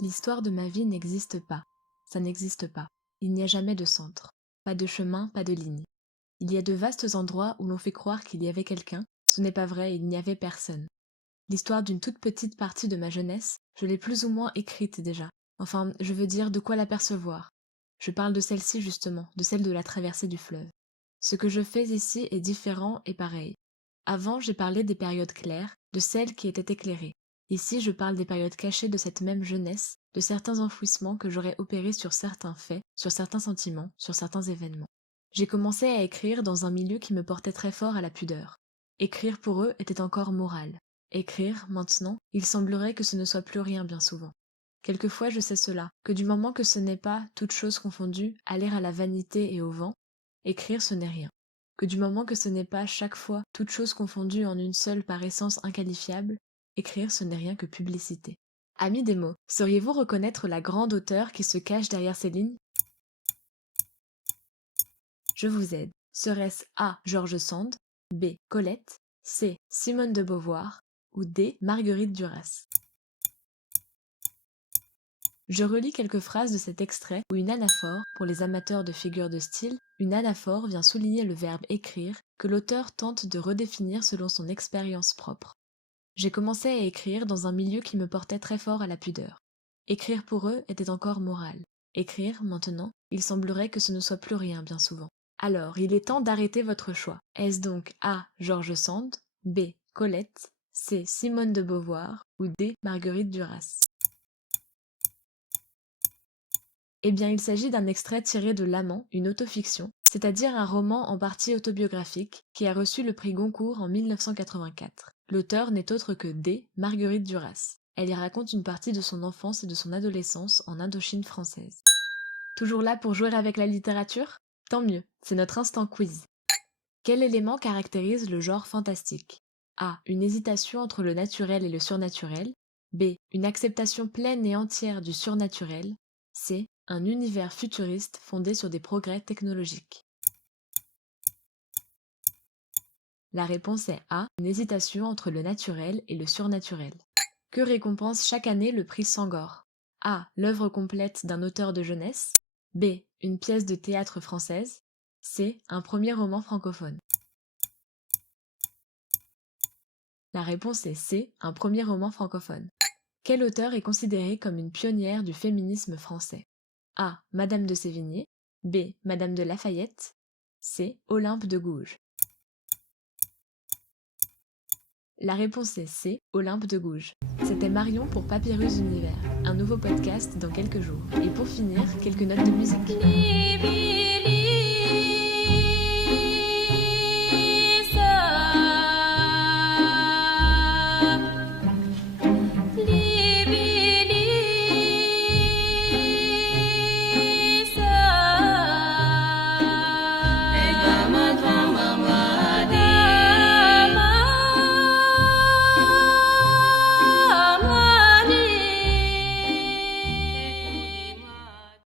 L'histoire de ma vie n'existe pas. Ça n'existe pas. Il n'y a jamais de centre. Pas de chemin, pas de ligne. Il y a de vastes endroits où l'on fait croire qu'il y avait quelqu'un. Ce n'est pas vrai, il n'y avait personne. L'histoire d'une toute petite partie de ma jeunesse, je l'ai plus ou moins écrite déjà. Enfin, je veux dire de quoi l'apercevoir. Je parle de celle-ci justement, de celle de la traversée du fleuve. Ce que je fais ici est différent et pareil. Avant, j'ai parlé des périodes claires, de celles qui étaient éclairées. Ici, je parle des périodes cachées de cette même jeunesse, de certains enfouissements que j'aurais opérés sur certains faits, sur certains sentiments, sur certains événements. J'ai commencé à écrire dans un milieu qui me portait très fort à la pudeur. Écrire pour eux était encore moral. Écrire, maintenant, il semblerait que ce ne soit plus rien bien souvent. Quelquefois je sais cela, que du moment que ce n'est pas, toutes choses confondues, aller à la vanité et au vent, écrire ce n'est rien. Que du moment que ce n'est pas chaque fois, toutes choses confondues en une seule par essence inqualifiable, écrire ce n'est rien que publicité. Amis des mots, sauriez-vous reconnaître la grande auteure qui se cache derrière ces lignes? Je vous aide. Serait-ce A. George Sand, B. Colette, C. Simone de Beauvoir ou D. Marguerite Duras? Je relis quelques phrases de cet extrait où une anaphore, pour les amateurs de figures de style, une anaphore vient souligner le verbe écrire que l'auteur tente de redéfinir selon son expérience propre. J'ai commencé à écrire dans un milieu qui me portait très fort à la pudeur. Écrire pour eux était encore moral. Écrire, maintenant, il semblerait que ce ne soit plus rien bien souvent. Alors, il est temps d'arrêter votre choix. Est-ce donc A. George Sand, B. Colette, C. Simone de Beauvoir ou D. Marguerite Duras? Eh bien, il s'agit d'un extrait tiré de L'Amant, une autofiction, c'est-à-dire un roman en partie autobiographique qui a reçu le prix Goncourt en 1984. L'auteur n'est autre que D. Marguerite Duras. Elle y raconte une partie de son enfance et de son adolescence en Indochine française. Toujours là pour jouer avec la littérature? Tant mieux, c'est notre instant quiz. Quel élément caractérise le genre fantastique? A. Une hésitation entre le naturel et le surnaturel. B. Une acceptation pleine et entière du surnaturel. C. Un univers futuriste fondé sur des progrès technologiques. La réponse est A. Une hésitation entre le naturel et le surnaturel. Que récompense chaque année le prix Sangor? A. L'œuvre complète d'un auteur de jeunesse. B. Une pièce de théâtre française. C. Un premier roman francophone. La réponse est C. Un premier roman francophone. Quel auteur est considéré comme une pionnière du féminisme français? A. Madame de Sévigné. B. Madame de Lafayette. C. Olympe de Gouges. La réponse est C. Olympe de Gouges. C'était Marion pour Papyrus Univers, un nouveau podcast dans quelques jours. Et pour finir, quelques notes de musique.